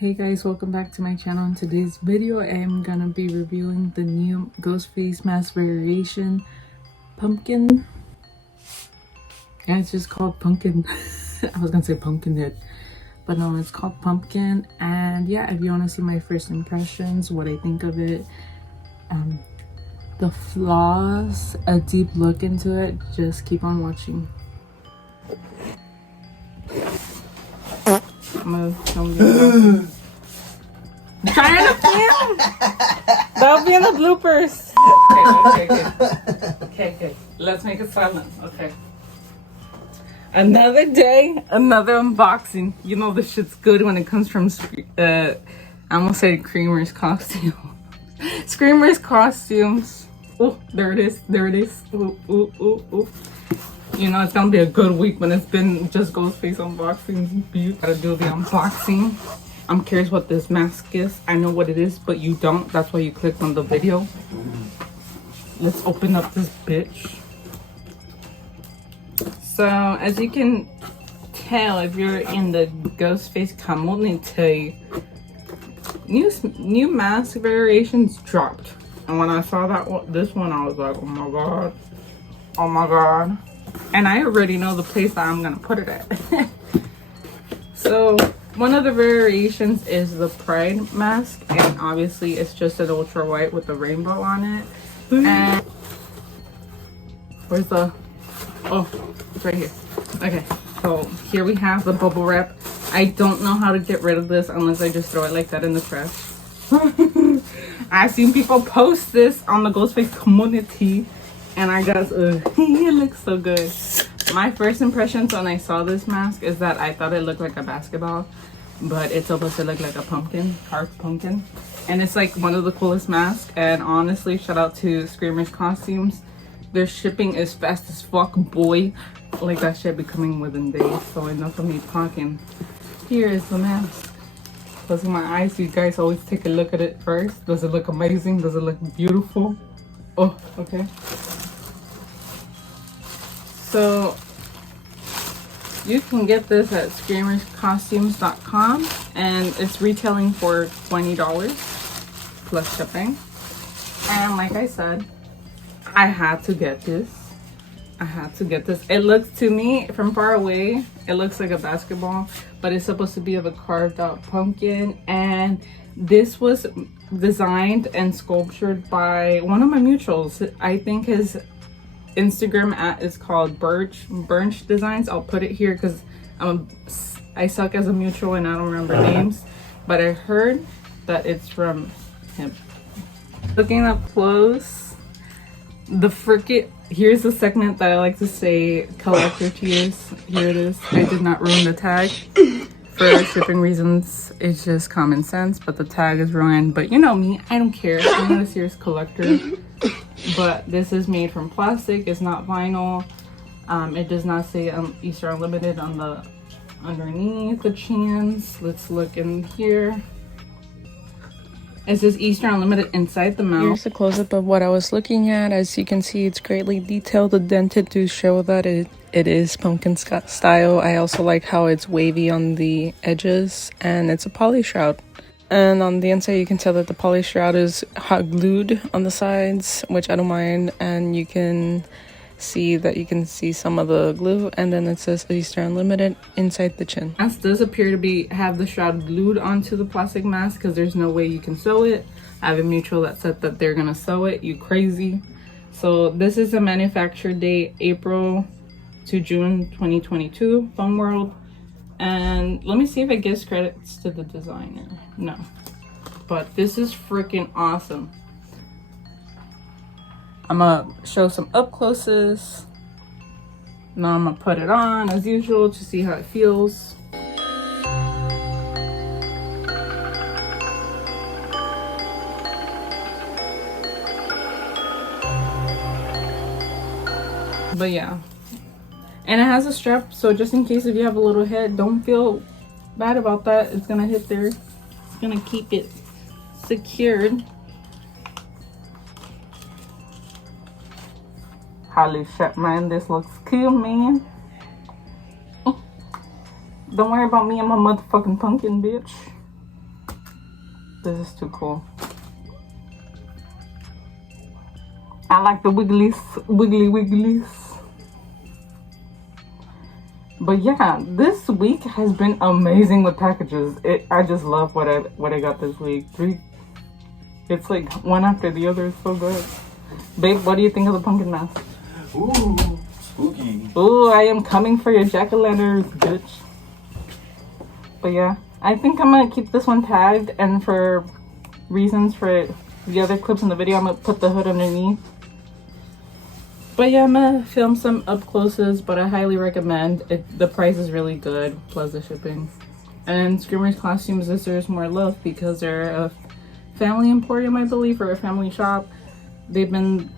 Hey guys, welcome back to my channel. In today's video, I am gonna be reviewing the new Ghostface mask variation, Pumpkin. Yeah, it's just called Pumpkin. I was gonna say Pumpkinhead, but no, it's called Pumpkin. And yeah, if you want to see my first impressions, what I think of it, the flaws, a deep look into it, just keep on watching. I'm trying to film. That'll be in the bloopers. Okay, good. Let's make it silent. Okay. Another day, another unboxing. You know this shit's good when it comes from I almost said Creamer's costume. Screamer's costumes. Oh, there it is. There it is. Ooh, ooh, ooh, ooh. You know it's gonna be a good week when it's been just Ghostface unboxings. You gotta do the unboxing. I'm curious what this mask is. I know what it is, but you don't. That's why you clicked on the video. Let's open up this bitch. So, as you can tell, if you're in the Ghostface community, new mask variations dropped. And when I saw this one, I was like, oh my god. Oh my god. And I already know the place that I'm gonna put it at. So one of the variations is the Pride mask, and obviously it's just an ultra white with a rainbow on it. And where's the, oh, it's right here. Okay, so here we have the bubble wrap. I don't know how to get rid of this unless I just throw it like that in the trash. I've seen people post this on the Ghostface community, and I guess it looks so good. My first impressions when I saw this mask is that I thought it looked like a basketball, but it's supposed to look like a pumpkin, carved pumpkin. And it's like one of the coolest masks. And honestly, shout out to Screamer's Costumes. Their shipping is fast as fuck, boy. Like that shit be coming within days. So enough of me talking. Here is the mask. Closing my eyes, you guys always take a look at it first. Does it look amazing? Does it look beautiful? Oh, okay. So you can get this at screamerscostumes.com, and it's retailing for $20 plus shipping. And like I said, I had to get this. It looks, to me, from far away, it looks like a basketball, but it's supposed to be of a carved out pumpkin. And this was designed and sculptured by one of my mutuals. I think his Instagram is called Birch Designs. I'll put it here because I suck as a mutual and I don't remember names, but I heard that it's from him. Looking up close, here's the segment that I like to say, collector tears. Here it is. I did not ruin the tag for shipping reasons. It's just common sense, but the tag is ruined. But you know me, I don't care. I'm not a serious collector. But this is made from plastic. It's not vinyl. It does not say Easter Unlimited on the underneath the chins. Let's look in here. It says Easter Unlimited inside the mouth. Here's a close-up of what I was looking at. As you can see, it's greatly detailed and dented to show that it is pumpkin style. I also like how it's wavy on the edges, and it's a poly shroud. And on the inside, you can tell that the poly shroud is hot glued on the sides, which I don't mind. And you can see some of the glue, and then it says Easter Unlimited inside the chin. This does appear to have the shroud glued onto the plastic mask because there's no way you can sew it. I have a mutual that said that they're gonna sew it. You crazy? So this is a manufacture date April to June 2022, Fun World. And let me see if it gives credits to the designer. No, but this is freaking awesome. I'm gonna show some up closes. Now I'm gonna put it on as usual to see how it feels. But yeah. And it has a strap, so just in case if you have a little head, don't feel bad about that. It's gonna hit there. It's gonna keep it secured. Holy shit, man, this looks cool, man. Don't worry about me and my motherfucking pumpkin, bitch. This is too cool. I like the wiggly wigglies. But yeah, this week has been amazing with packages. I just love what I got this week. It's like one after the other. It's so good. Babe, what do you think of the pumpkin mask? Ooh, spooky. Ooh, I am coming for your jack-o'-lanterns, bitch. But yeah, I think I'm gonna keep this one tagged, and for reasons for the other clips in the video, I'm gonna put the hood underneath. But yeah, I'm gonna film some up closes, but I highly recommend it. The price is really good, plus the shipping. And Screamers Costumes deserves more love because they're a family emporium, I believe, or a family shop. They've had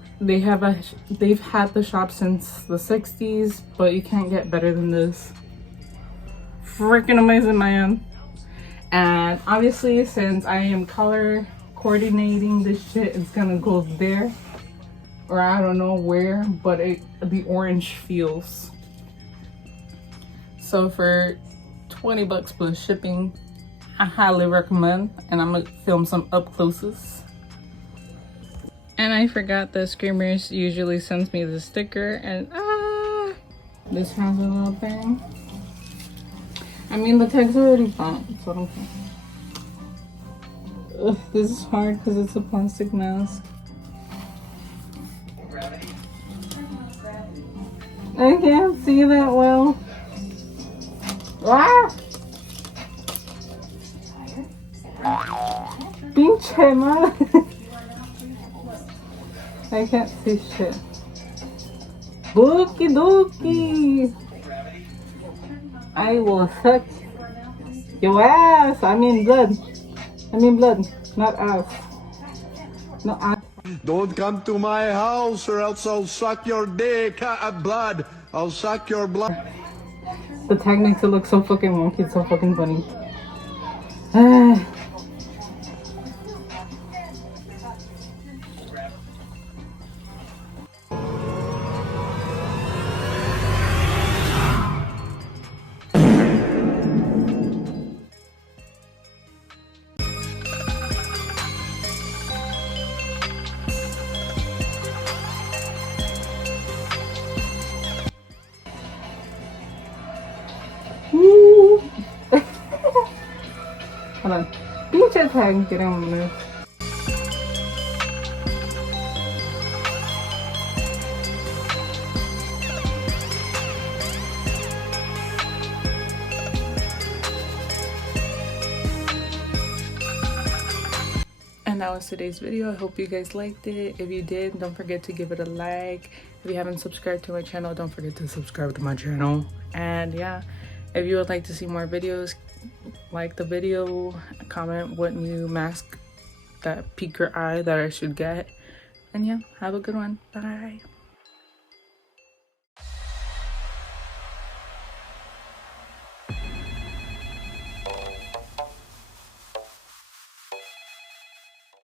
the shop since the 60s, but you can't get better than this. Freaking amazing, man. And obviously, since I am color coordinating this shit, it's gonna go there, or I don't know where, but the orange feels. So for 20 bucks plus shipping, I highly recommend, and I'm gonna film some up closes. And I forgot that Screamers usually sends me the sticker, and this has a little thing. I mean, the tag's already fine, so I don't care. Ugh, this is hard because it's a plastic mask. I can't see that well. Ah! Pinche madre. I can't see shit. Dookie dookie. I will suck your ass. I mean blood. Not ass. No ass. Don't come to my house or else I'll suck your dick. Blood. I'll suck your blood. The tag makes it look so fucking wonky. It's so fucking funny. Hold on. Pinche tag getting on my nerves. And that was today's video. I hope you guys liked it. If you did, don't forget to give it a like. If you haven't subscribed to my channel, don't forget to subscribe to my channel. And yeah, if you would like to see more videos, like the video, comment what new mask that piqued your eye that I should get. And yeah, have a good one. Bye.